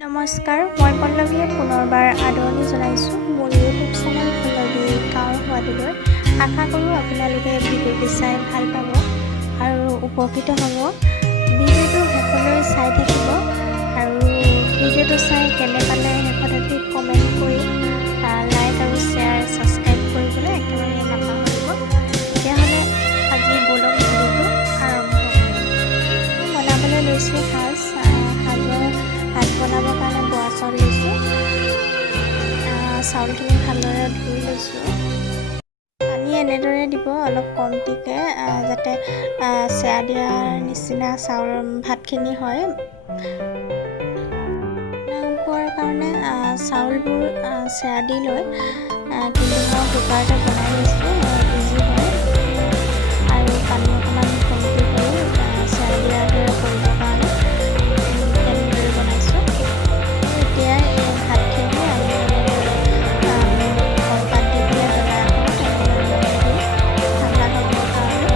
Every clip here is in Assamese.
নমস্কাৰ, মই পল্লৱীয়ে পুনৰবাৰ আদৰণি জনাইছোঁ মোৰ ইউটিউব চেনেল পল্লৱী গাঁৱৰ সোৱাদলৈ। আশা কৰোঁ আপোনালোকে ভিডিঅ'টো চাই ভাল পাব আৰু উপকৃত হ'ব। ভিডিঅ'টো শেষলৈ চাই থাকিব আৰু ভিডিঅ'টো চাই কেনে পালে শেষত কমেণ্ট কৰি লাইক আৰু শ্বেয়াৰ ছাবস্ক্ৰাইব কৰিবলৈ একেবাৰে নাপাহৰিব। তেতিয়াহ'লে আজি বলক ভিডিঅ'টো আৰম্ভ কৰোঁ। বনাবলৈ লৈছোঁ সাজ বনাবৰ কাৰণে বৰা চাউল লৈছোঁ। চাউলখিনি ভালদৰে ধুই লৈছোঁ। পানী এনেদৰে দিব অলপ কমটিকৈ, যাতে চেয়া দিয়াৰ নিচিনা ভাতখিনি হয়। পোৱাৰ কাৰণে চাউলবোৰ চেয়া দি লৈ কিন্তু মই কুকাৰতে বনাই লৈছোঁ, ইজি হয় আৰু পানী অকণমান কমটি কৰি চেয়া দিয়াৰ দৰে কৰিবৰ কাৰণে তেনেদৰে বনাইছোঁ। এতিয়া এই ভাতখিনি আমি কলপাত দি পেলাই জ্বলাই ঠাণ্ডা হ'বৰ কাৰণে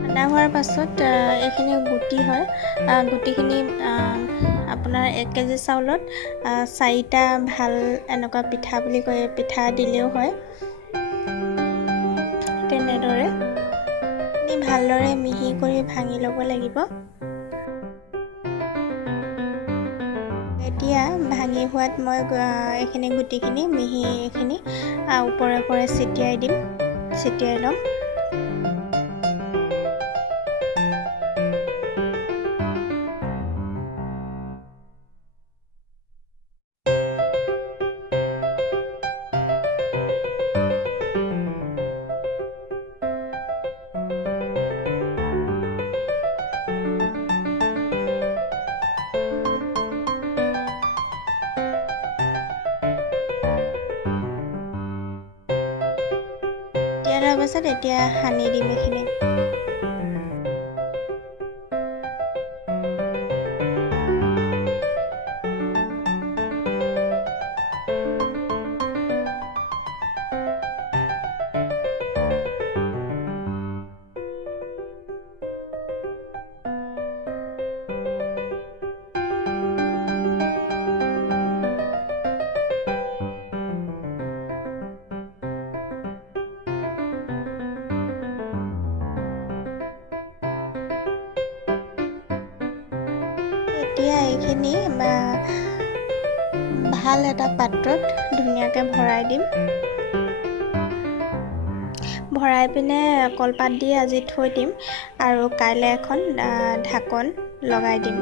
ঠাণ্ডা হোৱাৰ পাছত এইখিনি গুটি হয়। গুটিখিনি আপোনাৰ 1 কেজি চাউলত 4টা ভাল এনেকুৱা পিঠা বুলি কয়, পিঠা দিলেও হয়। তেনেদৰে ভালদৰে মিহি কৰি ভাঙি ল'ব লাগিব। এতিয়া ভাঙি হোৱাত মই এইখিনি গুটিখিনি মিহিখিনি ওপৰে ওপৰে ছিটিয়াই ল'ম। দিয়াৰ পাছত এতিয়া সানি দিম এইখিনি। এতিয়া এইখিনি ভাল এটা পাত্ৰত ধুনীয়াকৈ ভৰাই দিম। ভৰাই পিনে কলপাত দি আজি থৈ দিম আৰু কাইলৈ এখন ঢাকন লগাই দিম।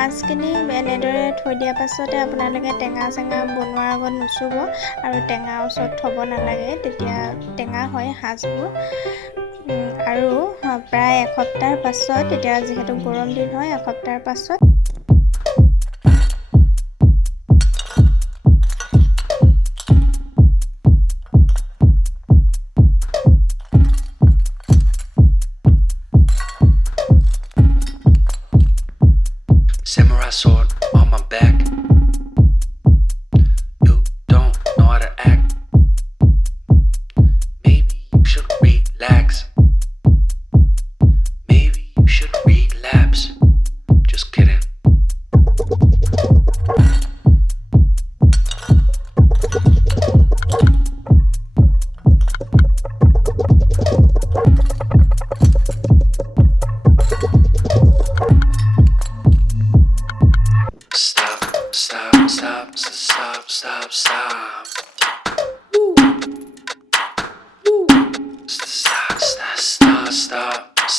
সাজখিনি এনেদৰে থৈ দিয়াৰ পাছতে আপোনালোকে টেঙা বনোৱাৰ আগত নুচুব আৰু টেঙা ওচৰত থ'ব নালাগে, তেতিয়া টেঙা হয় সাজবোৰ। আৰু প্ৰায় এসপ্তাহৰ পাছত, এতিয়া যিহেতু গৰম দিন হয়, এসপ্তাহৰ পাছত Samurai sword on my back. You don't know how to act. Maybe you should relax. Maybe you should relapse. Just kidding.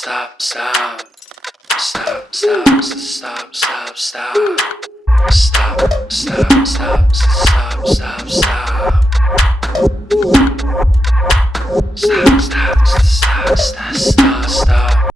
stop, stop. Stop, stop, stop, stop, stop. Stop, stop, stop, stop, stop, stop. Stop, stop, stop, stop, stop, stop.